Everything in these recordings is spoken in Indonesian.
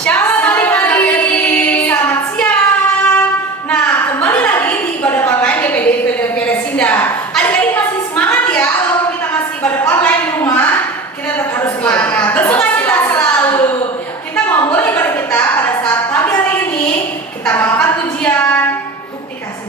Shalom adik-adik, selamat siang. Nah, kembali lagi di ibadah online DPD Philadelphia Resinda. Adik-adik masih semangat ya, walaupun kita masih ibadah online di rumah, kita tetap harus semangat. Bersukacita selalu. Kita mau mulai ibadah kita pada saat pagi hari ini. Kita mau angkat pujian Bukti Kasih.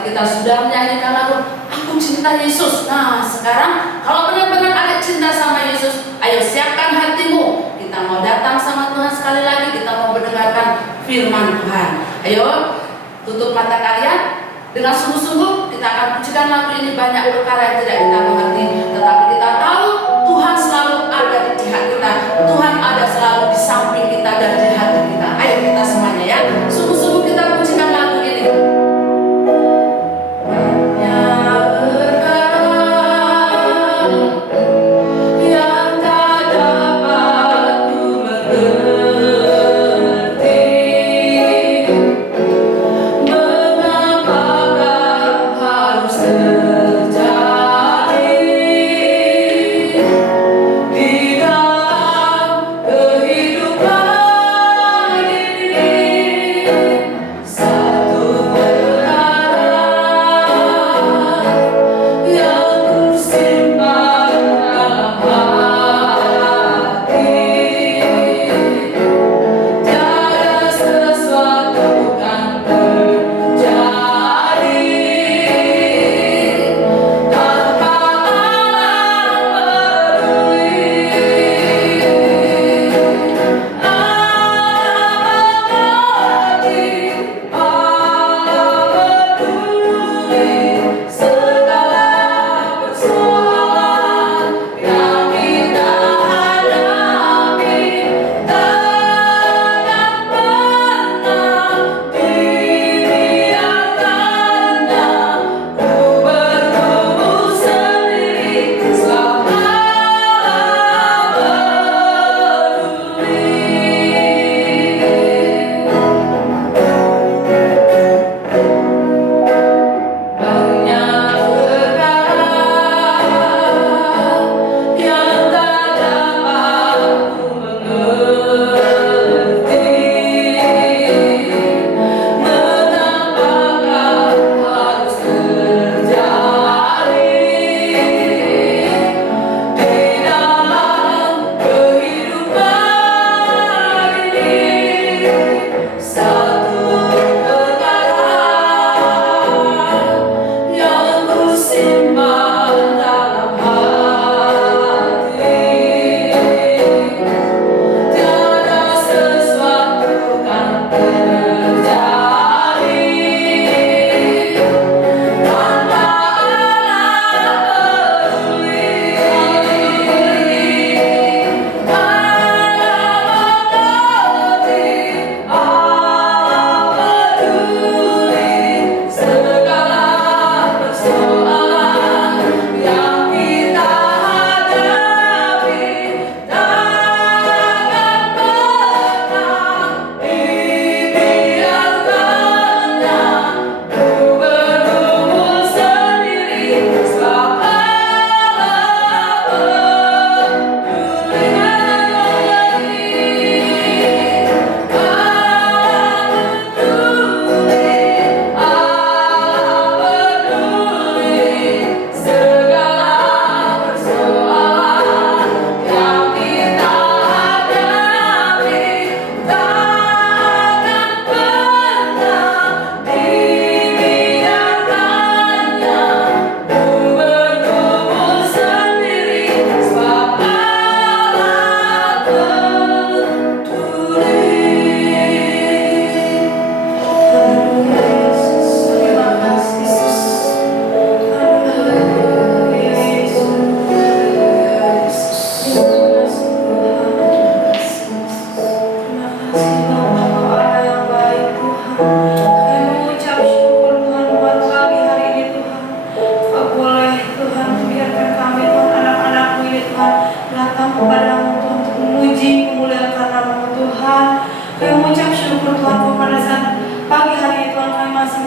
Tadi kita sudah menyanyikan lagu Aku Cinta Yesus. Nah sekarang kalau benar-benar ada cinta sama Yesus, ayo siapkan hatimu. Kita mau datang sama Tuhan sekali lagi. Kita mau mendengarkan firman Tuhan. Ayo tutup mata kalian. Dengan sungguh-sungguh kita akan pujikan lagu ini. Banyak perkara yang tidak kita mengerti, tetapi kita tahu Tuhan selalu ada di pihak kita. Tuhan ada selalu di samping kita dan di hati kita. Ayo kita semuanya ya, sungguh-sungguh kita pujikan lagu ini.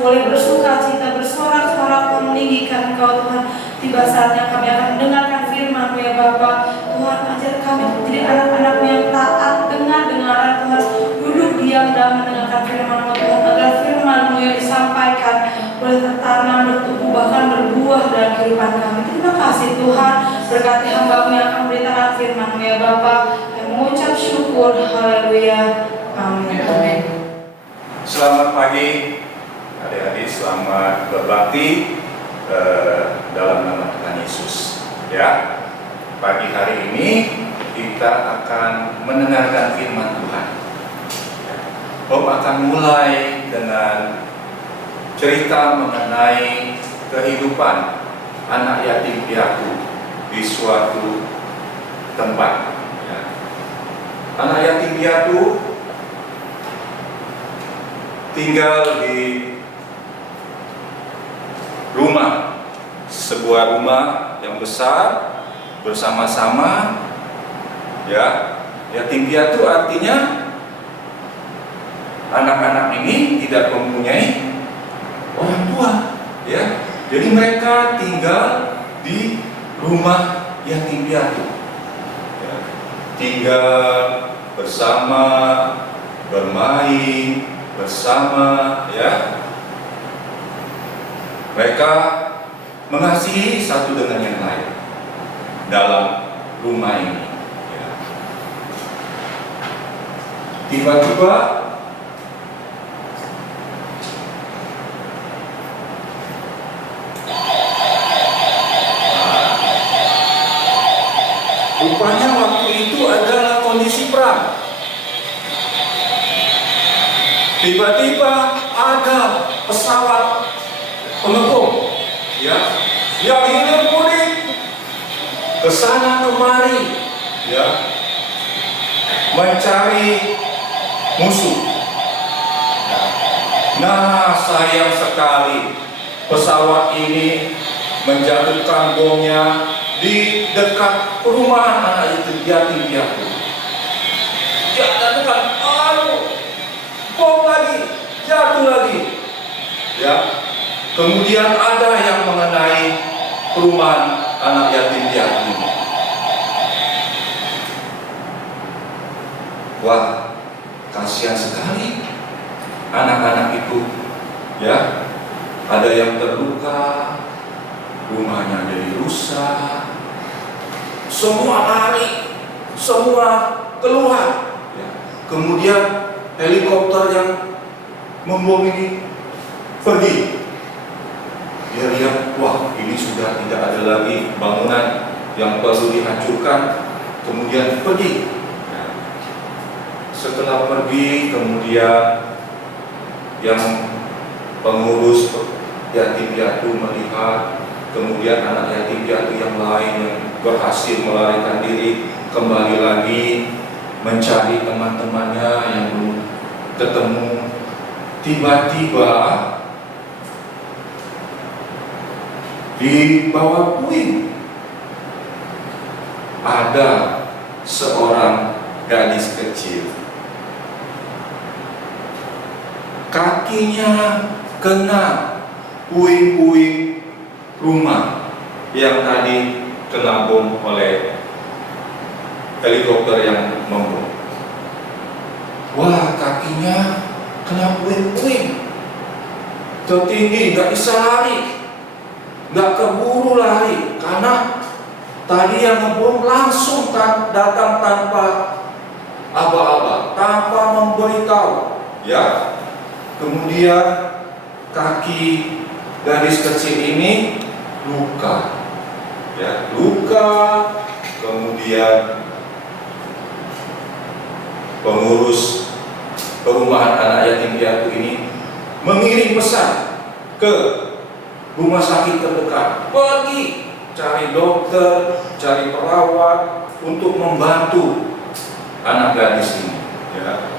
boleh bersuka cita, bersorak-sorak meninggikan Engkau Tuhan. Tiba saatnya kami akan mendengarkan firman-Mu ya Bapa. Tuhan, ajar kami untuk jadi anak-anak-Mu yang taat, dengar-dengaran Tuhan, duduk diam dan mendengarkan firman-Mu Tuhan, agar firman-Mu yang disampaikan boleh tertanam, bertumbuh, bahkan berbuah dalam kehidupan kami. Terima kasih Tuhan, berkati hamba-Mu yang akan memberitakan firman-Mu ya Bapa. Kami mengucap syukur, haleluya, amin. Selamat pagi Adik-adik selamat berbakti dalam nama Tuhan Yesus. Ya, pagi hari ini kita akan mendengarkan firman Tuhan. Om akan mulai dengan cerita mengenai kehidupan anak yatim piatu di suatu tempat. Ya. Anak yatim piatu tinggal di rumah, sebuah rumah yang besar bersama-sama. Ya, yatim piatu artinya anak-anak ini tidak mempunyai orang tua. Ya, jadi mereka tinggal di rumah yatim piatu. Ya, tinggal bersama, bermain bersama, ya. Mereka mengasihi satu dengan yang lain dalam rumah ini. Ya. Tiba-tiba rupanya waktu itu adalah kondisi perang. Tiba-tiba ada pesawat pengepung, ya, yang hilir mudik ke sana kemari, ya, mencari musuh. Nah, sayang sekali pesawat ini menjatuhkan bomnya di dekat perumahan anak yatim piatu. Jatuhkan, bom lagi, jatuh lagi. Ya. Kemudian ada yang mengenai perumahan anak yatim piatu ini. Wah, kasihan sekali anak-anak itu. Ya, ada yang terluka, rumahnya jadi rusak, semua lari, semua keluar. Ya. Kemudian helikopter yang membom ini pergi. Dia lihat, wah, ini sudah tidak ada lagi bangunan yang perlu dihancurkan. Kemudian pergi. Ya. Setelah pergi, kemudian yang pengurus yatim piatu melihat, kemudian anak yatim piatu yang lain yang berhasil melarikan diri kembali lagi mencari teman-temannya yang belum ketemu. Tiba-tiba di bawah puing ada seorang gadis kecil. Kakinya kena puing-puing rumah yang tadi kena bom oleh helikopter yang membom. Wah, kakinya kena puing-puing, tertinggi, nggak bisa lari, nggak keburu lari karena tadi yang ngebom langsung datang tanpa aba-aba, tanpa memberitahu. Ya, kemudian kaki gadis kecil ini luka, ya, luka. Kemudian pengurus perumahan anak yatim piatu ini mengirim pesan ke rumah sakit terdekat, pergi cari dokter, cari perawat untuk membantu anak gadis ini. Ya.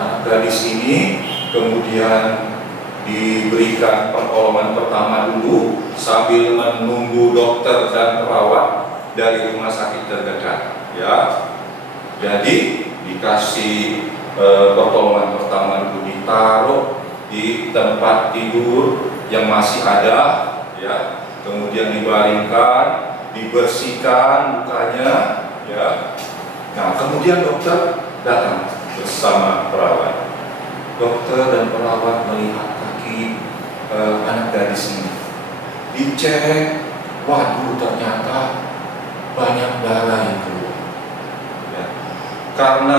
Anak gadis ini kemudian diberikan pertolongan pertama dulu sambil menunggu dokter dan perawat dari rumah sakit terdekat. Ya, jadi dikasih pertolongan pertama dulu, ditaruh di tempat tidur yang masih ada, ya. Kemudian dibaringkan, dibersihkan lukanya, ya. Nah, kemudian dokter datang bersama perawat. Dokter dan perawat melihat kaki anak gadis ini, dicek, waduh, ternyata banyak darah yang keluar. Ya. Karena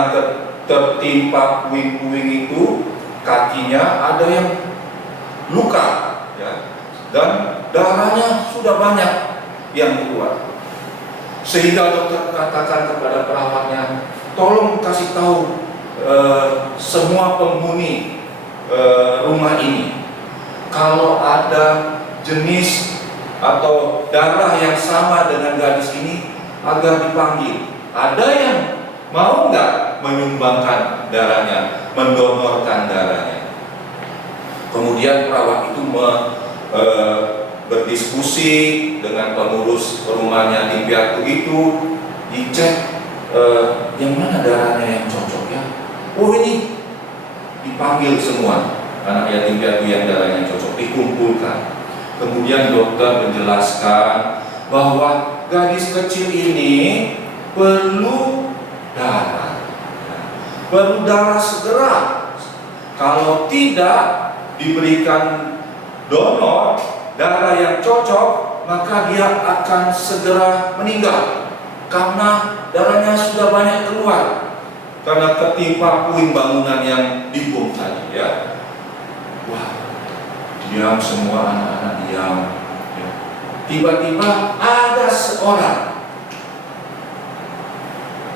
tertimpa puing-puing itu, kakinya ada yang luka, ya, dan darahnya sudah banyak yang keluar. Sehingga dokter katakan kepada perawatnya, tolong kasih tahu semua penghuni rumah ini, kalau ada jenis atau darah yang sama dengan gadis ini agar dipanggil. Ada yang mau nggak menyumbangkan darahnya, mendonorkan darahnya? Kemudian perawat itu berdiskusi dengan pengurus rumahnya di piatu itu, dicek yang mana darahnya yang cocok ya. Oh ini, dipanggil semua anak yatim piatu yang darahnya cocok, dikumpulkan. Kemudian dokter menjelaskan bahwa gadis kecil ini perlu darah, perlu darah segera. Kalau tidak diberikan donor darah yang cocok, maka dia akan segera meninggal karena darahnya sudah banyak keluar karena ketimpa puing bangunan yang dibom tadi, ya. Wah, diam semua, anak-anak diam, ya. Tiba-tiba ada seorang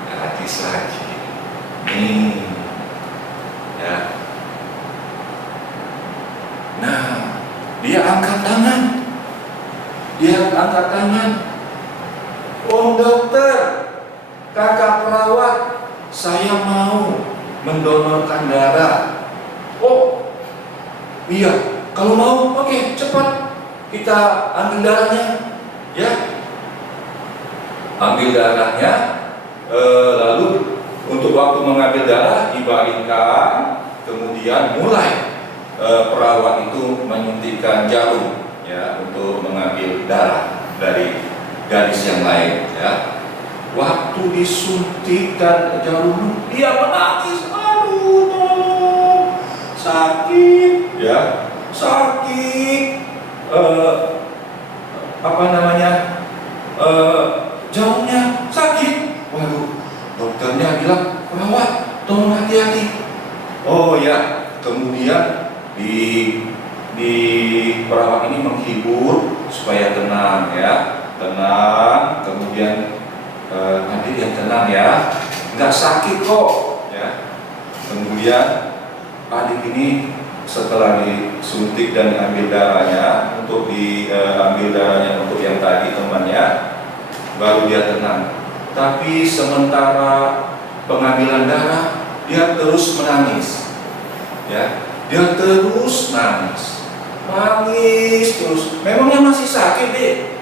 gadis lagi, ya. Nah, dia angkat tangan. Om dokter, kakak perawat, saya mau mendonorkan darah. Oh, iya, kalau mau, oke, cepat kita ambil darahnya, ya. Ambil darahnya, lalu untuk waktu mengambil darah dibaringkan, kemudian mulai perawat itu menyuntikkan jarum, ya, untuk mengambil darah dari gadis yang lain, ya. Waktu disuntikkan jarum, dia menangis, aduh, tolong, sakit, ya, sakit, jarumnya sakit. Waduh, dokternya bilang, perawat, tolong hati-hati. Oh ya, kemudian di perawat ini menghibur supaya tenang, ya, tenang. Kemudian adik yang tenang, ya, nggak sakit kok, ya. Kemudian adik ini setelah disuntik dan diambil darahnya untuk diambil darahnya untuk yang tadi temannya, baru dia tenang. Tapi sementara pengambilan darah dia terus menangis, ya. Dia terus nangis terus. Memangnya masih sakit, deh.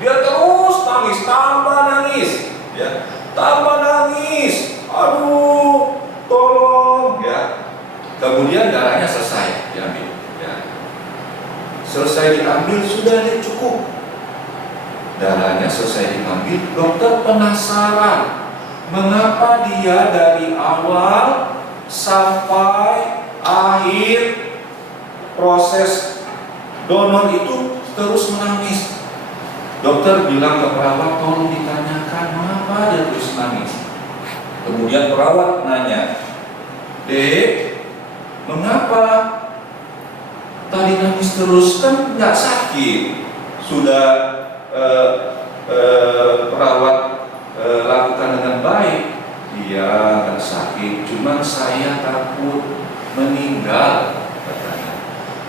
Dia terus nangis, tambah nangis, ya, tambah nangis. Aduh, tolong, ya. Kemudian darahnya selesai diambil, ya. Selesai diambil, sudah cukup. Darahnya selesai diambil, dokter penasaran mengapa dia dari awal sampai akhir proses donor itu terus menangis. Dokter bilang ke perawat, tolong ditanyakan mengapa dia terus nangis. Kemudian perawat nanya, Dek, mengapa tadi nangis terus? Kan nggak sakit. Sudah perawat lakukan dengan baik. Iya, nggak sakit, cuman saya takut meninggal, katanya.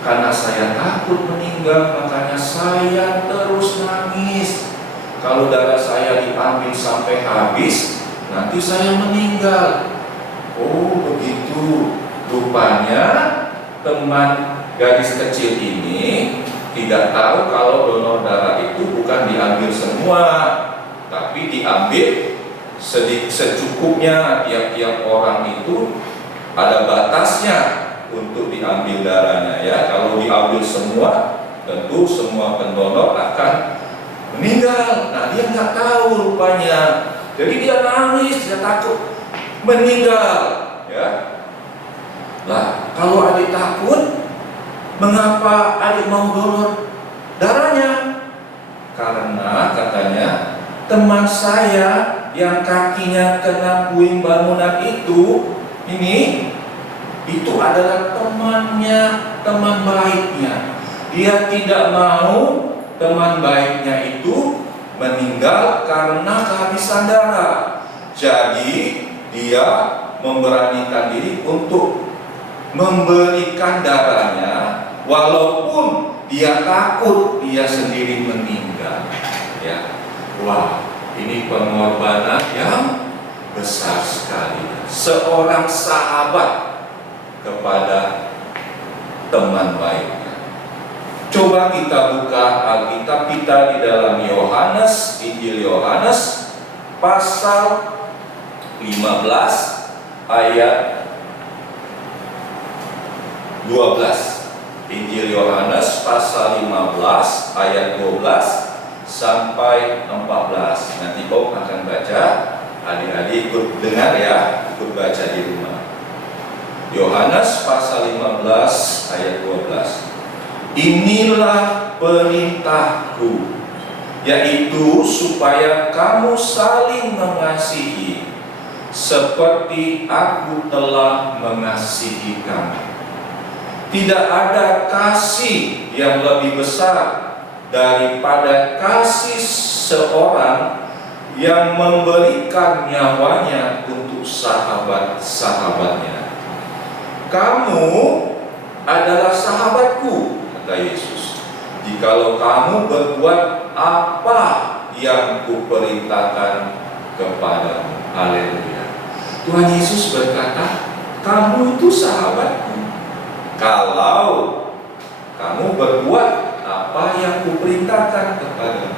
Karena saya takut meninggal, makanya saya terus nangis. Kalau darah saya diambil sampai habis, nanti saya meninggal. Oh begitu. Rupanya teman gadis kecil ini tidak tahu kalau donor darah itu bukan diambil semua, tapi diambil secukupnya. Tiap-tiap orang itu ada batasnya untuk diambil darahnya, ya. Kalau diambil semua, tentu semua pendonor akan meninggal. Nah, dia nggak tahu rupanya. Jadi dia nangis, dia takut meninggal, ya. Lah, kalau adik takut, mengapa adik mau donor darahnya? Karena katanya teman saya yang kakinya kena puing bangunan itu, ini itu adalah temannya, teman baiknya. Dia tidak mau teman baiknya itu meninggal karena kehabisan darah. Jadi dia memberanikan diri untuk memberikan darahnya, walaupun dia takut dia sendiri meninggal. Ya, wah, ini pengorbanan yang besar sekali. Seorang sahabat kepada teman baiknya. Coba kita buka Alkitab kita di dalam Yohanes, Injil Yohanes pasal 15 ayat 12. Injil Yohanes pasal 15 ayat 12 sampai 14. Nanti Om akan baca, adik-adik ikut dengar ya, ikut baca di rumah. Yohanes pasal 15 ayat 12. Inilah perintahku, yaitu supaya kamu saling mengasihi seperti aku telah mengasihi kamu. Tidak ada kasih yang lebih besar daripada kasih seorang yang memberikan nyawanya untuk sahabat-sahabatnya. Kamu adalah sahabatku, kata Yesus, jikalau kamu berbuat apa yang kuperintahkan kepadamu. Haleluya. Tuhan Yesus berkata, kamu itu sahabatku kalau kamu berbuat apa yang kuperintahkan kepadamu.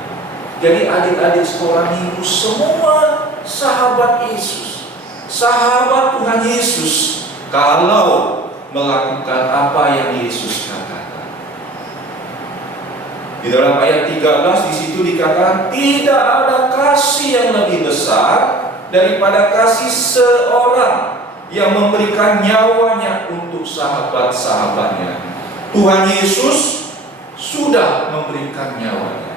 Jadi adik-adik sekolah minggu semua sahabat Yesus, sahabat Tuhan Yesus, kalau melakukan apa yang Yesus katakan. Di dalam ayat 13 di situ dikatakan tidak ada kasih yang lebih besar daripada kasih seorang yang memberikan nyawanya untuk sahabat-sahabatnya. Tuhan Yesus sudah memberikan nyawanya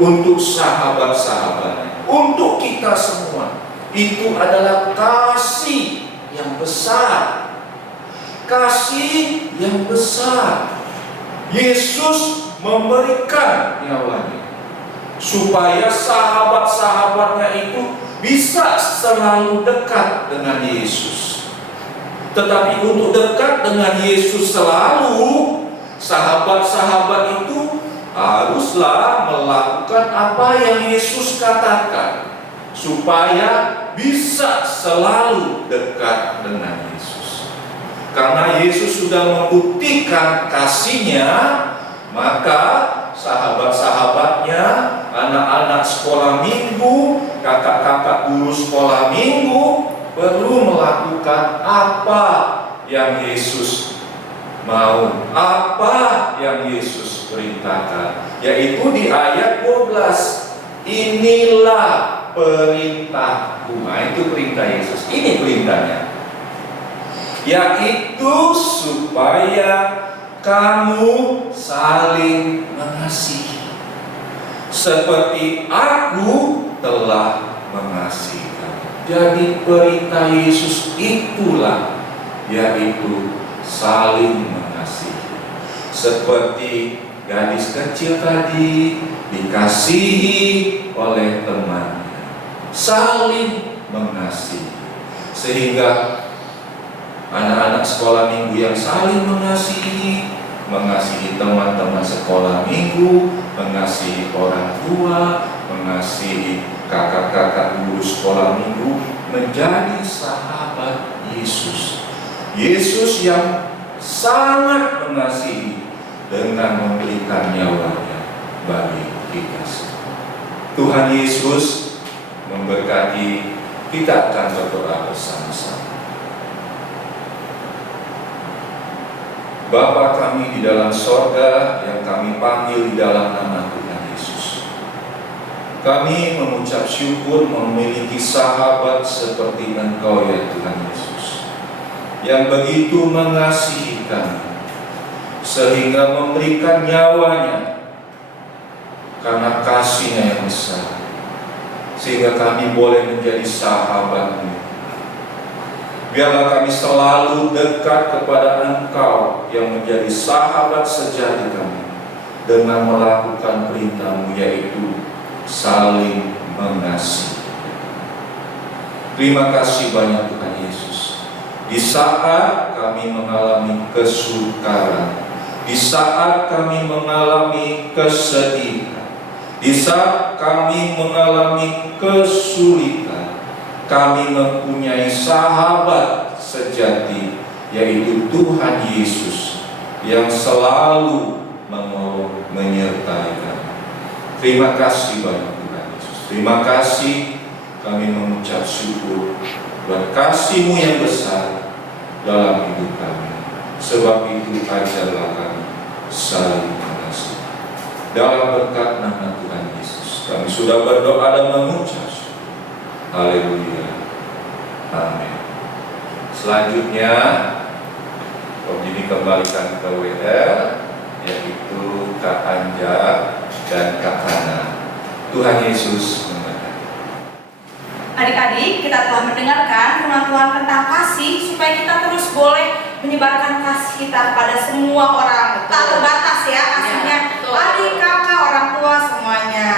untuk sahabat-sahabatnya, untuk kita semua. Itu adalah kasih yang besar. Kasih yang besar. Yesus memberikan nyawanya supaya sahabat-sahabatnya itu bisa selalu dekat dengan Yesus. Tetapi untuk dekat dengan Yesus selalu, sahabat-sahabat itu haruslah melakukan apa yang Yesus katakan supaya bisa selalu dekat dengan Yesus. Karena Yesus sudah membuktikan kasih-Nya, maka sahabat-sahabatnya, anak-anak sekolah minggu, kakak-kakak guru sekolah minggu perlu melakukan apa yang Yesus mau, apa yang Yesus perintahkan, yaitu di ayat 12. Inilah perintahku. Nah, itu perintah Yesus. Ini perintahnya, yaitu supaya kamu saling mengasihi seperti aku telah mengasihi kamu. Jadi perintah Yesus itulah, yaitu saling mengasihi. Seperti gadis kecil tadi dikasihi oleh temannya, saling mengasihi. Sehingga anak-anak sekolah minggu yang saling mengasihi teman-teman sekolah minggu, mengasihi orang tua, mengasihi kakak-kakak guru sekolah minggu, menjadi sahabat Yesus. Yesus yang sangat mengasihi dengan memberikan nyawanya bagi kita semua. Tuhan Yesus memberkati. Kita akan berdoa bersama-sama. Bapa kami di dalam sorga yang kami panggil di dalam nama Tuhan Yesus, kami mengucap syukur memiliki sahabat seperti Engkau ya Tuhan Yesus, yang begitu mengasihi kami sehingga memberikan nyawanya karena kasih-Nya yang besar, sehingga kami boleh menjadi sahabat-Mu. Biarlah kami selalu dekat kepada Engkau yang menjadi sahabat sejati kami, dengan melakukan perintah-Mu, yaitu saling mengasihi. Terima kasih banyak Tuhan Yesus. Di saat kami mengalami kesukaran, di saat kami mengalami kesedihan, di saat kami mengalami kesulitan, kami mempunyai sahabat sejati, yaitu Tuhan Yesus, yang selalu menolong, menyertai kami. Terima kasih banyak Tuhan Yesus. Terima kasih, kami mengucap syukur buat kasih-Mu yang besar dalam hidup kami. Sebab itu ajarlah kami saling mengasihi. Dalam berkat nama Tuhan Yesus, kami sudah berdoa dan mengucap syukur. Haleluya. Amin. Selanjutnya, Om dikembalikan ke WR, yaitu Kak Anja dan Kak Hana. Tuhan Yesus memberkati. Adik-adik, kita telah mendengarkan firman Tuhan tentang kasih, supaya kita terus boleh menyebarkan kasih kita kepada semua orang. Tak terbatas ya kasihnya, adik, kakak, orang tua, semuanya.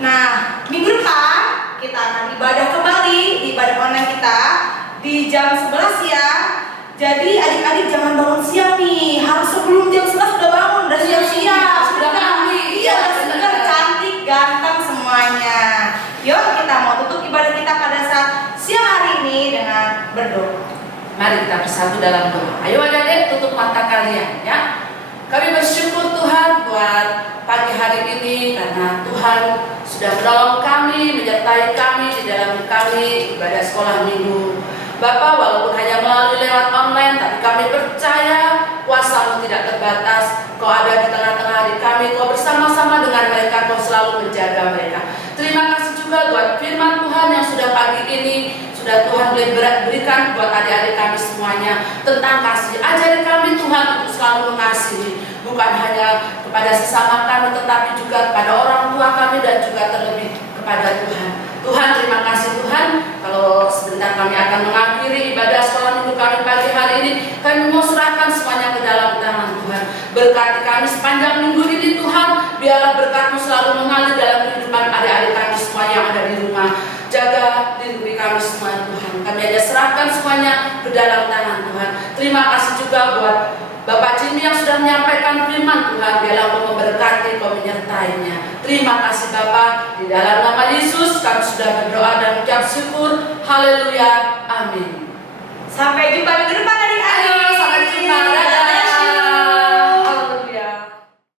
Nah, minggu depan kita akan ibadah kembali di ibadah online kita di jam 11 siang. Jadi adik-adik jangan bangun siang nih, harus sebelum jam 11 sudah bangun, udah siap-siap, sudah mandi. Iya, udah segar, cantik, ganteng semuanya. Yuk kita mau tutup ibadah kita pada saat siang hari ini dengan berdoa. Mari kita bersatu dalam doa. Ayo adik-adik, tutup mata kalian ya. Kami bersyukur Tuhan buat pagi hari ini, karena Tuhan sudah menolong kami, menyertai kami di dalam kami ibadah sekolah minggu. Bapak, walaupun hanya melalui lewat online, tapi kami percaya kuasa-Mu tidak terbatas. Kau ada di tengah-tengah hari kami, Kau bersama-sama dengan mereka, Kau selalu menjaga mereka. Terima kasih juga buat firman Tuhan yang sudah pagi ini sudah Tuhan berikan buat adik-adik kami semuanya tentang kasih. Ajari kami Tuhan untuk selalu mengasihi, bukan hanya kepada sesama kami, tetapi juga kepada orang tua kami dan juga terlebih kepada Tuhan. Tuhan, terima kasih Tuhan. Kalau sebentar kami akan mengakhiri ibadah sekolah minggu kami pagi hari ini, kami mau serahkan semuanya ke dalam tangan Tuhan. Berkati kami sepanjang minggu ini Tuhan. Biarlah berkat-Mu selalu mengalir dalam kehidupan adik-adik kami semua yang ada di rumah. Jaga lindungi kami semua Tuhan. Kami hanya serahkan semuanya ke dalam tangan Tuhan. Terima kasih juga buat Bapak Jimmy yang sudah menyampaikan firman Tuhan. Biarlah Kau memberkati, Kau menyertainya. Terima kasih Bapak. Di dalam nama Yesus kami sudah berdoa dan ucap syukur. Haleluya. Amin. Sampai jumpa minggu depan adik-adik. Ayo, sampai jumpa.